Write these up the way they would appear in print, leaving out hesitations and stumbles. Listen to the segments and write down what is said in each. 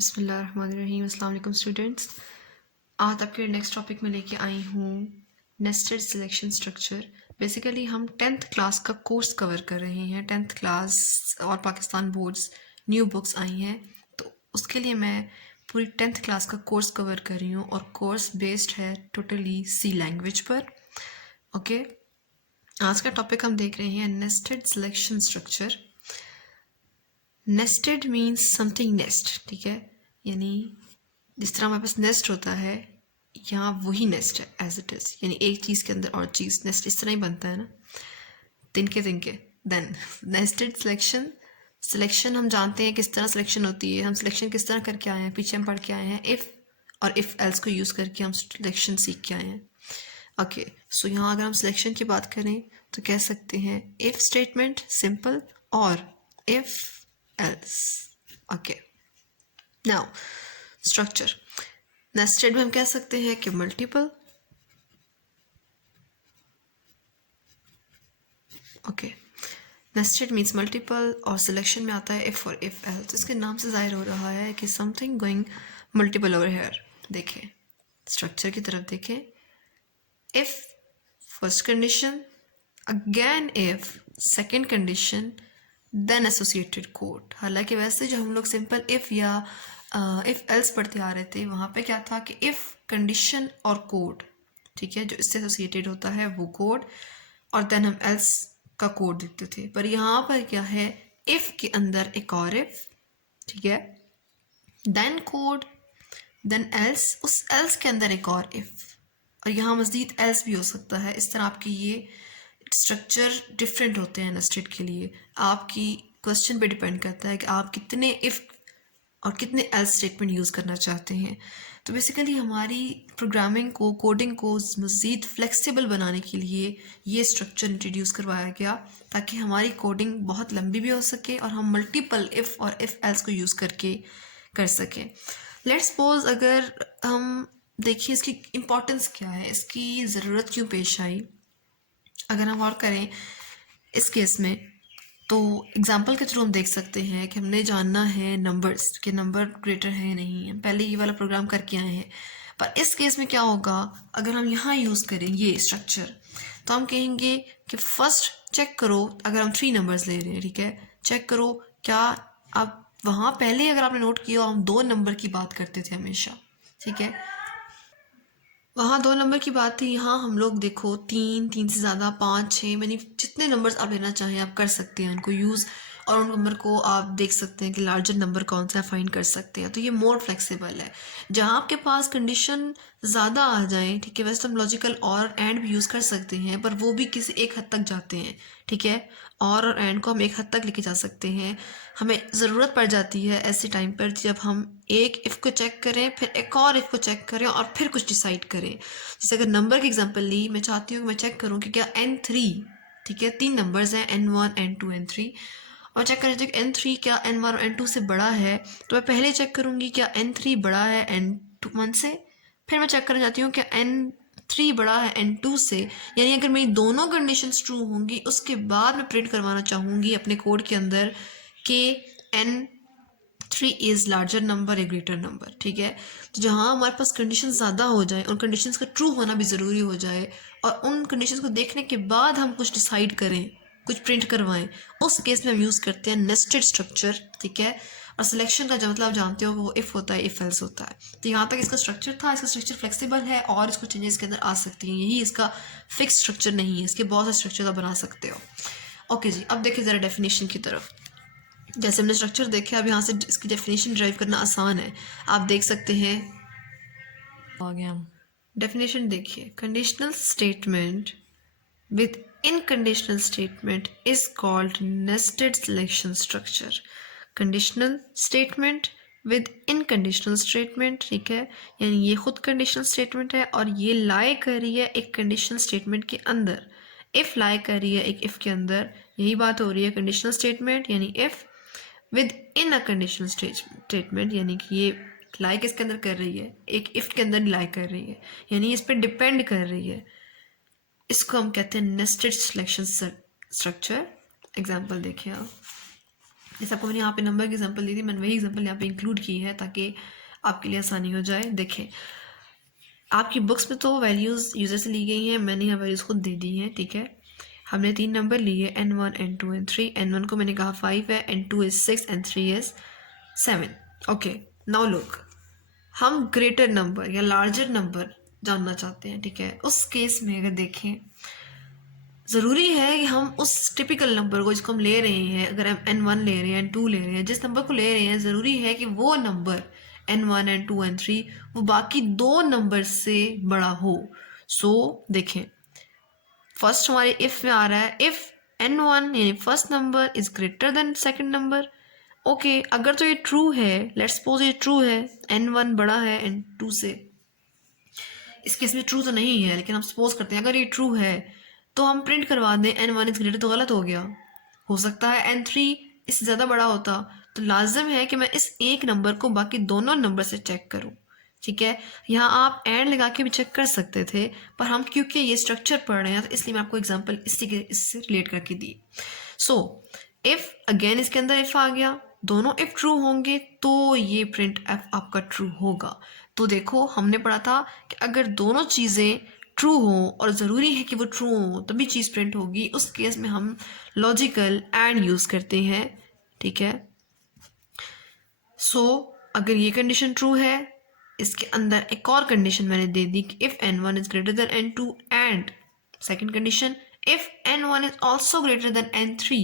बिस्मिल्लाहिर्रहमानिर्रहीम। अस्सलाम वालेकुम स्टूडेंट्स। आज आपके नेक्स्ट टॉपिक में लेके आई हूँ नेस्टेड सिलेक्शन स्ट्रक्चर। बेसिकली हम 10th क्लास का कोर्स कवर कर रहे हैं। 10th क्लास और Pakistan boards new books I हैं, तो उसके लिए मैं पूरी 10th क्लास का कोर्स कवर कर रही हूँ और कोर्स बेस्ड है टोटली सी लैंग्वेज पर। ओके, आज का टॉपिक हम देख रहे हैं nested selection structure. Nested means something nest, ठीक है, यानी जिस तरह हमारे पास नेस्ट होता है यहाँ वही नेस्ट है एज इट इज़, यानी एक चीज़ के अंदर और चीज़ नेस्ट इस तरह ही बनता है ना, तिनके तिनके। देन नेस्टेड सिलेक्शन हम जानते हैं किस तरह सिलेक्शन होती है। हम सिलेक्शन किस तरह करके आए हैं, पीछे हम पढ़ के आए हैं इफ़ और इफ़ एल्स को यूज़ करके हम सिलेक्शन सीख के आए हैं। ओके, सो यहाँ अगर हम सिलेक्शन की बात करें तो कह सकते हैं इफ़ स्टेटमेंट सिंपल और if else. Okay, now structure nested में हम कह सकते हैं कि multiple. Okay, nested means multiple और सिलेक्शन में आता है इफ और इफ एल्स। इसके नाम से जाहिर हो रहा है कि something going multiple over here. देखें स्ट्रक्चर की तरफ देखें, if first condition, again if second condition, then associated code. हालांकि वैसे जो हम लोग सिंपल इफ़ या इफ़ एल्स पढ़ते आ रहे थे वहाँ पे क्या था कि इफ़ कंडीशन और कोड, ठीक है, जो इससे एसोसिएटेड होता है वो कोड, और देन हम एल्स का कोड लिखते थे। पर यहाँ पर क्या है, इफ़ के अंदर एक और इफ़, ठीक है, देन कोड, देन एल्स, उस एल्स के अंदर एक और इफ़, और यहाँ मज़ीद एल्स भी हो सकता है। इस तरह आपकी ये स्ट्रक्चर डिफरेंट होते हैं नेस्टेड के लिए। आपकी क्वेश्चन पे डिपेंड करता है कि आप कितने इफ़ और कितने एल्स स्टेटमेंट यूज़ करना चाहते हैं। तो बेसिकली हमारी प्रोग्रामिंग को, कोडिंग को मज़ीद फ्लेक्सिबल बनाने के लिए ये स्ट्रक्चर इंट्रोड्यूस करवाया गया ताकि हमारी कोडिंग बहुत लंबी भी हो सके और हम मल्टीपल इफ़ और इफ़ एल्स को यूज़ करके कर सकें। लेट्स सपोज अगर हम देखिए इसकी इम्पोर्टेंस क्या है, इसकी ज़रूरत क्यों पेश आई। अगर हम और करें इस केस में तो एग्जाम्पल के थ्रू हम देख सकते हैं कि हमने जानना है नंबर्स के नंबर ग्रेटर है या नहीं है। पहले ये वाला प्रोग्राम करके आए हैं, पर इस केस में क्या होगा, अगर हम यहाँ यूज़ करें ये स्ट्रक्चर तो हम कहेंगे कि फर्स्ट चेक करो, अगर हम 3 नंबर्स ले रहे हैं, ठीक है, चेक करो क्या आप वहाँ पहले अगर आपने नोट किया हम 2 नंबर की बात करते थे हमेशा, ठीक है, वहाँ 2 नंबर की बात थी। यहाँ हम लोग देखो 3 से ज़्यादा 5, 6, यानी जितने नंबर्स आप लेना चाहें आप कर सकते हैं उनको यूज़, और उन नंबर को आप देख सकते हैं कि लार्जर नंबर कौन सा है फाइंड कर सकते हैं। तो ये मोर फ्लेक्सिबल है। जहाँ आपके पास कंडीशन ज़्यादा आ जाए, ठीक है, वैसे तो हम लॉजिकल और एंड भी यूज़ कर सकते हैं पर वो भी किसी एक हद तक जाते हैं, ठीक है, और एंड को हम एक हद तक लेके जा सकते हैं। हमें ज़रूरत पड़ जाती है ऐसे टाइम पर जब हम एक इफ़ को चेक करें, फिर एक और इफ़ को चेक करें और फिर कुछ डिसाइड करें। जैसे अगर नंबर की एग्जांपल ली, मैं चाहती हूँ कि मैं चेक करूँ कि क्या n3, ठीक है, 3 नंबर्स हैं n1, n2, n3, और चेक करना चाहिए n3 क्या n1 और n2 से बड़ा है, तो मैं पहले चेक करूँगी क्या n3 बड़ा है n1 से, फिर मैं चेक करना चाहती हूँ क्या n3 बड़ा है n2 से। यानी अगर मेरी दोनों कंडीशंस ट्रू होंगी उसके बाद मैं प्रिंट करवाना चाहूँगी अपने कोड के अंदर कि n3 is larger number A greater number, ठीक है। तो जहाँ हमारे पास कंडीशन ज़्यादा हो जाए, उन कंडीशंस का ट्रू होना भी ज़रूरी हो जाए, और उन कंडीशंस को देखने के बाद हम कुछ डिसाइड करें, कुछ प्रिंट करवाएं, उस केस में हम यूज़ करते हैं नेस्टेड स्ट्रक्चर, ठीक है। और सिलेक्शन का जो मतलब आप जानते हो वो इफ़ होता है, इफ़ एल्स होता है। तो यहाँ तक इसका स्ट्रक्चर था। इसका स्ट्रक्चर फ्लेक्सिबल है और इसको चेंजेस के अंदर आ सकती हैं, यही इसका फिक्स स्ट्रक्चर नहीं है। इसके बहुत से स्ट्रक्चर आप बना सकते हो। ओके जी, अब देखिए ज़रा डेफिनेशन की तरफ। जैसे हमने स्ट्रक्चर देखे, अब यहाँ से इसकी डेफिनेशन ड्राइव करना आसान है। आप देख सकते हैं, आ गया डेफिनेशन देखिए, conditional statement with inconditional statement is called nested selection structure. conditional statement with inconditional statement, ठीक है, यानी ये खुद कंडीशनल स्टेटमेंट है और ये लाई कर रही है एक कंडीशनल स्टेटमेंट के अंदर, इफ़ लाई कर रही है एक इफ़ के अंदर, यही बात हो रही है कंडीशनल स्टेटमेंट यानी if with in a conditional statement, यानी कि ये लाई किसके अंदर कर रही है, एक इफ़ के अंदर लाई कर रही है, यानी इस पर डिपेंड कर रही है। इसको हम कहते हैं नेस्टेड सिलेक्शन स्ट्रक्चर। एग्जाम्पल देखिए आप, जैसे आपको मैंने यहाँ पे नंबर की एग्जांपल दी थी, मैंने वही एग्जांपल यहाँ पे इंक्लूड की है ताकि आपके लिए आसानी हो जाए। देखें आपकी बुक्स में तो वैल्यूज़ यूज़र से ली गई हैं, मैंने यहाँ वैल्यूज़ खुद दे दी हैं, ठीक है। हमने 3 नंबर लिए n1 n2 n3। n1 को मैंने कहा 5 है, n2 is 6 n3 is 7। Okay now look, हम ग्रेटर नंबर या लार्जर नंबर जानना चाहते हैं, ठीक है। उस केस में अगर देखें ज़रूरी है कि हम उस टिपिकल नंबर को जिसको हम ले रहे हैं, अगर हम n1 ले रहे हैं n2 ले रहे हैं, जिस नंबर को ले रहे हैं ज़रूरी है कि वो नंबर n1 n2 n3 वो बाकी दो नंबर से बड़ा हो। सो देखें फर्स्ट हमारे इफ़ में आ रहा है इफ़ n1 यानी first number is greater than second number. Okay अगर तो ये ट्रू है, लेट्स सपोज ये ट्रू है, n1 बड़ा है n2 से। इस केस में ट्रू तो नहीं है लेकिन हम सपोज करते हैं अगर ये ट्रू है तो हम प्रिंट करवा दें n1 इज ग्रेटर, तो गलत हो गया। हो सकता है n3 इससे ज़्यादा बड़ा होता, तो लाजिम है कि मैं इस एक नंबर को बाकी दोनों नंबर से चेक करूं, ठीक है। यहाँ आप एंड लगा के भी चेक कर सकते थे, पर हम क्योंकि ये स्ट्रक्चर पढ़ रहे हैं तो इसलिए मैं आपको एग्जांपल इससे रिलेट करके दी। सो इफ़ अगेन इसके अंदर इफ़ आ गया, दोनों इफ़ ट्रू होंगे तो ये प्रिंट एफ आपका ट्रू होगा। तो देखो हमने पढ़ा था कि अगर दोनों चीज़ें ट्रू हो और ज़रूरी है कि वो ट्रू हो तभी चीज़ प्रिंट होगी, उस केस में हम लॉजिकल एंड यूज़ करते हैं, ठीक है। सो अगर ये कंडीशन ट्रू है, इसके अंदर एक और कंडीशन मैंने दे दी कि if n1 is greater than n2 and second condition if n1 is also greater than n3,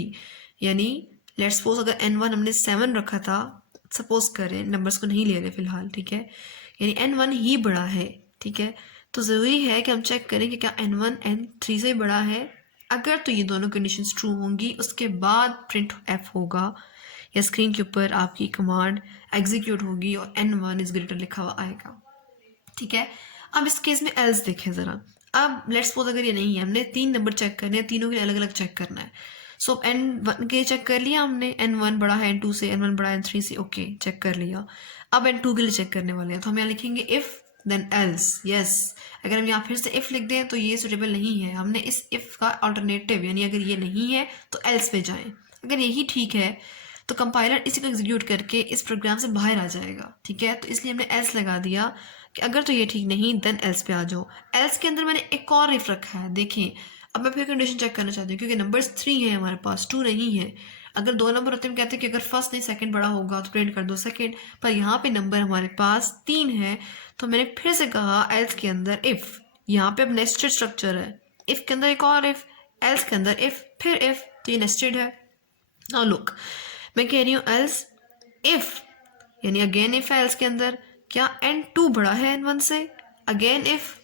यानी लेट्स सपोज अगर n1 हमने 7 रखा था, सपोज करें नंबर्स को नहीं ले रहे फिलहाल, ठीक है, यानी n1 ही बड़ा है, ठीक है। तो ज़रूरी है कि हम चेक करें कि क्या n1 n3 से बड़ा है। अगर तो ये दोनों कंडीशंस ट्रू होंगी उसके बाद प्रिंट f होगा या स्क्रीन के ऊपर आपकी कमांड एग्जीक्यूट होगी और n1 इज़ ग्रेटर लिखा हुआ आएगा, ठीक है। अब इस केस में एल्स देखें ज़रा। अब लेट्स सपोज अगर ये नहीं है, हमने 3 नंबर चेक करने हैं, तीनों के अलग अलग चेक करना है। सो n1 के चेक कर लिया हमने, n1 बड़ा है n2 से, n1 बड़ा है n3 से, ओके चेक कर लिया। अब n2 के लिए चेक करने वाले हैं, तो हम यहाँ लिखेंगे इफ़ देन एल्स। यस अगर हम यहाँ फिर से इफ़ लिख दें तो ये सुटेबल नहीं है, हमने इस इफ़ का अल्टरनेटिव यानी अगर ये नहीं है तो एल्स पे जाएं। अगर यही ठीक है तो कंपाइलर इसी को एग्जीक्यूट करके इस प्रोग्राम से बाहर आ जाएगा, ठीक है। तो इसलिए हमने एल्स लगा दिया कि अगर तो ये ठीक नहीं देन एल्स पे आ जाओ। एल्स के अंदर मैंने एक और इफ रखा है, देखें अब मैं फिर कंडीशन चेक करना चाहती हूँ क्योंकि नंबर्स 3 है हमारे पास, 2 नहीं है। अगर 2 नंबर होते हम कहते हैं कि अगर फर्स्ट नहीं सेकंड बड़ा होगा तो प्रिंट कर दो सेकंड, पर यहाँ पे नंबर हमारे पास 3 है, तो मैंने फिर से कहा एल्स के अंदर इफ़। यहाँ पे अब नेस्टेड स्ट्रक्चर है, इफ़ के अंदर एक और इफ़, एल्स के अंदर इफ़ फिर इफ़, तो ये नेस्टेड है। नाउ लुक मैं कह रही हूँ एल्स इफ़ यानी अगेन इफ़ है एल्स के अंदर, क्या n2 बड़ा है n1 से, अगेन इफ़।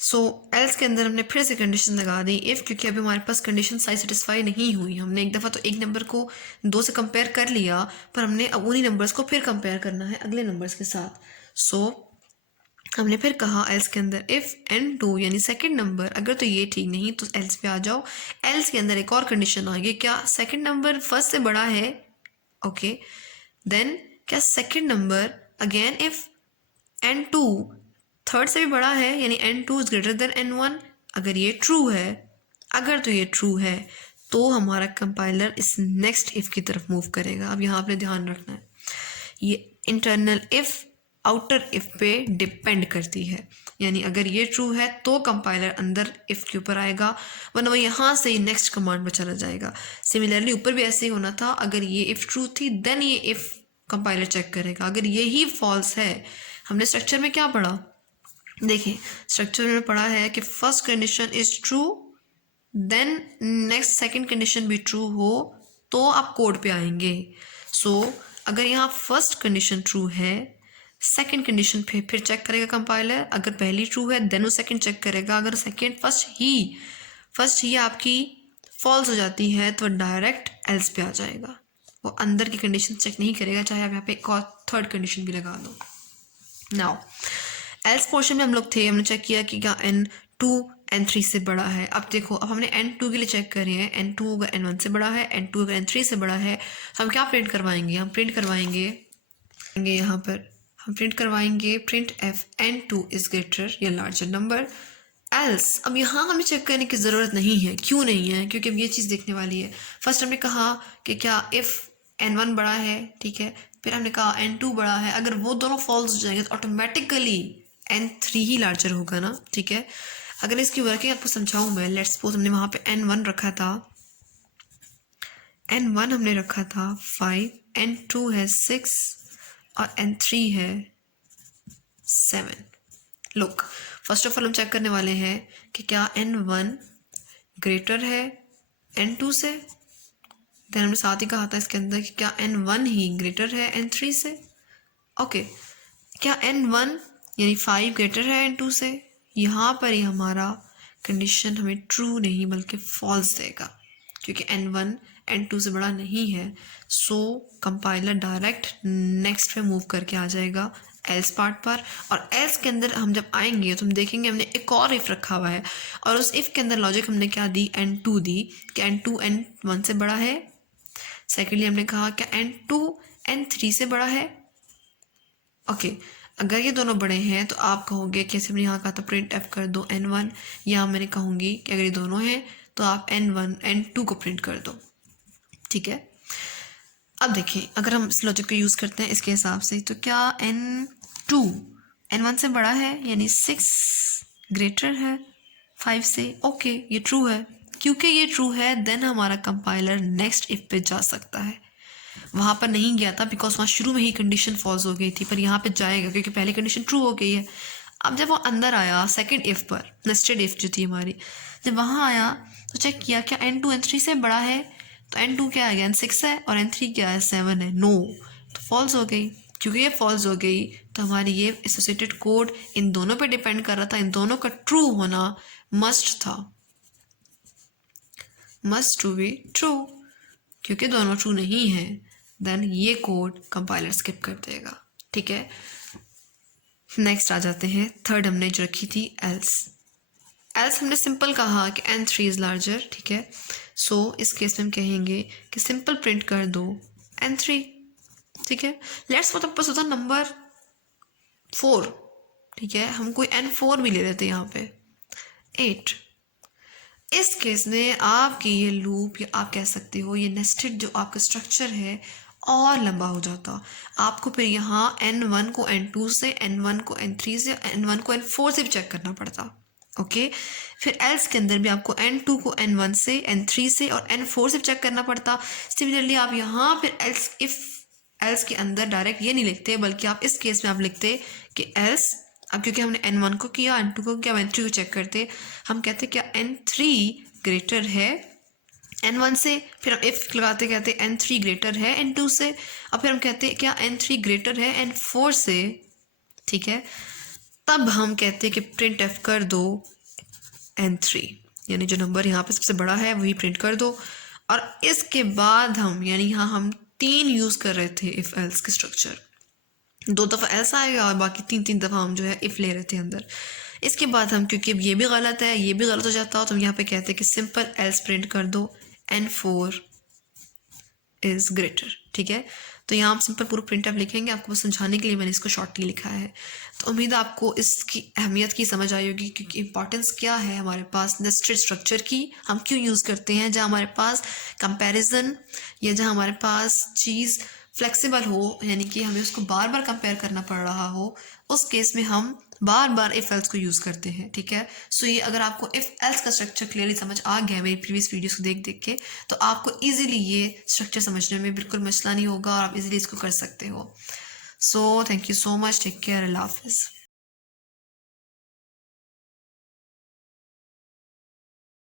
सो एल्स के अंदर हमने फिर से कंडीशन लगा दी इफ़, क्योंकि अभी हमारे पास कंडीशन साइज सेटिस्फाई नहीं हुई। हमने एक दफ़ा तो एक नंबर को 2 से कंपेयर कर लिया, पर हमने अब उन्हीं नंबर्स को फिर कंपेयर करना है अगले नंबर्स के साथ। सो हमने फिर कहा एल्स के अंदर इफ़ n2 यानी सेकंड नंबर अगर तो ये ठीक नहीं तो एल्स पे आ जाओ। एल्स के अंदर एक और कंडीशन आएगी, क्या सेकंड नंबर फर्स्ट से बड़ा है, ओके देन क्या second number again if n2 third से भी बड़ा है यानी n2 is greater than n1। अगर ये ट्रू है, अगर तो ये ट्रू है तो हमारा कंपाइलर इस नेक्स्ट इफ़ की तरफ मूव करेगा। अब यहाँ आपने ध्यान रखना है ये इंटरनल इफ़ आउटर इफ़ पे डिपेंड करती है, यानी अगर ये ट्रू है तो कंपाइलर अंदर इफ़ के ऊपर आएगा, वरना वो यहाँ से ही नेक्स्ट कमांड में चला जाएगा। सिमिलरली ऊपर भी ऐसे ही होना था, अगर ये इफ़ ट्रू थी देन ये इफ़ कंपाइलर चेक करेगा। अगर यही फॉल्स है, हमने स्ट्रक्चर में क्या पढ़ा, देखिए स्ट्रक्चर में पढ़ा है कि first condition is true then next second condition भी ट्रू हो तो आप कोड पे आएंगे। सो अगर यहाँ फर्स्ट कंडीशन ट्रू है, सेकंड कंडीशन पे फिर चेक करेगा कंपाइलर, अगर पहली ट्रू है देन वो सेकंड चेक करेगा। अगर सेकंड फर्स्ट ही आपकी फॉल्स हो जाती है तो डायरेक्ट एल्स पे आ जाएगा, वो अंदर की कंडीशन चेक नहीं करेगा, चाहे आप यहाँ पे एक और थर्ड कंडीशन भी लगा दो। नाउ एल्स पोर्शन में हम लोग थे, हमने चेक किया कि क्या n2 n3 से बड़ा है। अब देखो अब हमने n2 के लिए चेक कर रहे हैं, n2 अगर n1 से बड़ा है, n2 अगर n3 से बड़ा है, तो हम क्या प्रिंट करवाएंगे, हम प्रिंट करवाएंगे यहाँ पर हम प्रिंट करवाएंगे print f n2 is greater या लार्जर नंबर। एल्स अब यहाँ हमें चेक करने की ज़रूरत नहीं है। क्यों नहीं है? क्योंकि अब ये चीज़ देखने वाली है। फर्स्ट हमने कहा कि क्या इफ़ n1 बड़ा है, ठीक है, फिर हमने कहा n2 बड़ा है। अगर वो दोनों फॉल्स हो जाएंगे तो ऑटोमेटिकली n3 ही लार्जर होगा ना, ठीक है। अगर इसकी वर्किंग आपको समझाऊँ मैं, लेट्स सपोज हमने वहाँ पे n1 रखा था, n1 हमने रखा था 5, n2 है 6 और n3 है 7। लुक, फर्स्ट ऑफ ऑल हम चेक करने वाले हैं कि क्या n1 ग्रेटर है n2 से। देन हमने साथ ही कहा था इसके अंदर कि क्या n1 ही ग्रेटर है n3 से। ओके, क्या n1 यानी 5 ग्रेटर है n2 से। यहाँ पर ही हमारा कंडीशन हमें ट्रू नहीं बल्कि फॉल्स देगा, क्योंकि n1 n2 से बड़ा नहीं है। सो कंपाइलर डायरेक्ट नेक्स्ट पे मूव करके आ जाएगा एल्स पार्ट पर, और एल्स के अंदर हम जब आएंगे तो हम देखेंगे हमने एक और इफ़ रखा हुआ है, और उस इफ़ के अंदर लॉजिक हमने क्या दी, n2 दी कि n2 n1 से बड़ा है। सेकेंडली हमने कहा कि n2 n3 से बड़ा है। ओके, अगर ये दोनों बड़े हैं तो आप कहोगे, कैसे मैंने यहाँ कहा था प्रिंट एफ कर दो n1, यहाँ मैंने कहूँगी कि अगर ये दोनों हैं तो आप n1 n2 को प्रिंट कर दो, ठीक है। अब देखें, अगर हम इस लॉजिक को यूज़ करते हैं इसके हिसाब से, तो क्या n2 n1 से बड़ा है, यानी 6 ग्रेटर है 5 से। ओके, ये ट्रू है। क्योंकि ये ट्रू है देन हमारा कंपाइलर नेक्स्ट इफ पे जा सकता है। वहाँ पर नहीं गया था बिकॉज वहाँ शुरू में ही कंडीशन फॉल्स हो गई थी, पर यहाँ पे जाएगा क्योंकि पहले कंडीशन ट्रू हो गई है। अब जब वो अंदर आया सेकंड इफ पर, नेस्टेड इफ जो थी हमारी, जब वहाँ आया तो चेक किया क्या n2 n3 से बड़ा है, तो n2 क्या है, n6 है, और n3 क्या है, 7 है। नो, तो फॉल्स हो गई। क्योंकि ये फॉल्स हो गई तो हमारी ये एसोसिएटेड कोड इन दोनों पे डिपेंड कर रहा था, इन दोनों का ट्रू होना मस्ट था, मस्ट टू बी ट्रू। क्योंकि दोनों ट्रू नहीं है देन ये कोड कंपाइलर स्किप कर देगा, ठीक है। नेक्स्ट आ जाते हैं, थर्ड हमने जो रखी थी एल्स। एल्स हमने सिंपल कहा कि n3 इज़ लार्जर, ठीक है। सो इस केस में हम कहेंगे कि सिंपल प्रिंट कर दो n3, ठीक है। लेट्स मतलब पास होता नंबर 4, ठीक है, हम कोई n4 भी ले लेते हैं यहाँ पे 8। इस केस में आपकी ये लूप, या आप कह सकते हो ये नेस्टेड जो आपका स्ट्रक्चर है और लंबा हो जाता। आपको फिर यहाँ n1 को n2 से, n1 को n3 से, n1 को n4 से भी चेक करना पड़ता। ओके, फिर एल्स के अंदर भी आपको n2 को n1 से, n3 से और n4 से भी चेक करना पड़ता। सिमिलरली आप यहाँ फिर एल्स, इफ एल्स के अंदर डायरेक्ट ये नहीं लिखते, बल्कि आप इस केस में आप लिखते कि एल्स, अब क्योंकि हमने n1 को किया, n2 को किया, n3 को चेक करते, हम कहते क्या n3 ग्रेटर है n1 से, फिर हम इफ लगाते कहते n3 ग्रेटर है n2 से, और फिर हम कहते क्या n3 ग्रेटर है n4 से, ठीक है। तब हम कहते कि प्रिंट एफ कर दो n3, यानी जो नंबर यहाँ पे सबसे बड़ा है वही प्रिंट कर दो। और इसके बाद हम, यानी यहाँ हम 3 यूज़ कर रहे थे इफ़ एल्स के स्ट्रक्चर, 2 दफ़ा एल्स आएगा और बाकी 3 दफ़ा हम जो है इफ़ ले रहे थे अंदर। इसके बाद हम, क्योंकि अब ये भी गलत है, ये भी गलत हो जाता हो, तो हम यहाँ पे कहते हैं कि सिंपल एल्स प्रिंट कर दो n4 इज़ ग्रेटर, ठीक है। तो यहाँ हम सिंपल पूरा प्रिंट एफ लिखेंगे, आपको बस समझाने के लिए मैंने इसको शॉर्टली लिखा है। तो उम्मीद है आपको इसकी अहमियत की समझ आई होगी, क्योंकि इंपॉर्टेंस क्या है हमारे पास नेस्टेड स्ट्रक्चर की, हम क्यों यूज़ करते हैं। जहाँ हमारे पास कंपैरिजन या जहाँ हमारे पास चीज़ फ्लेक्सिबल हो, यानी कि हमें उसको बार बार कंपेयर करना पड़ रहा हो, उस केस में हम बार बार इफ़ एल्स को यूज़ करते हैं, ठीक है। सो ये अगर आपको इफ़ एल्स का स्ट्रक्चर क्लियरली समझ आ गया मेरी प्रीवियस वीडियोस को देख देख के, तो आपको इजीली ये स्ट्रक्चर समझने में बिल्कुल मसला नहीं होगा और आप इजीली इसको कर सकते हो। So thank you so much, take care, अल्लाह हाफिज़।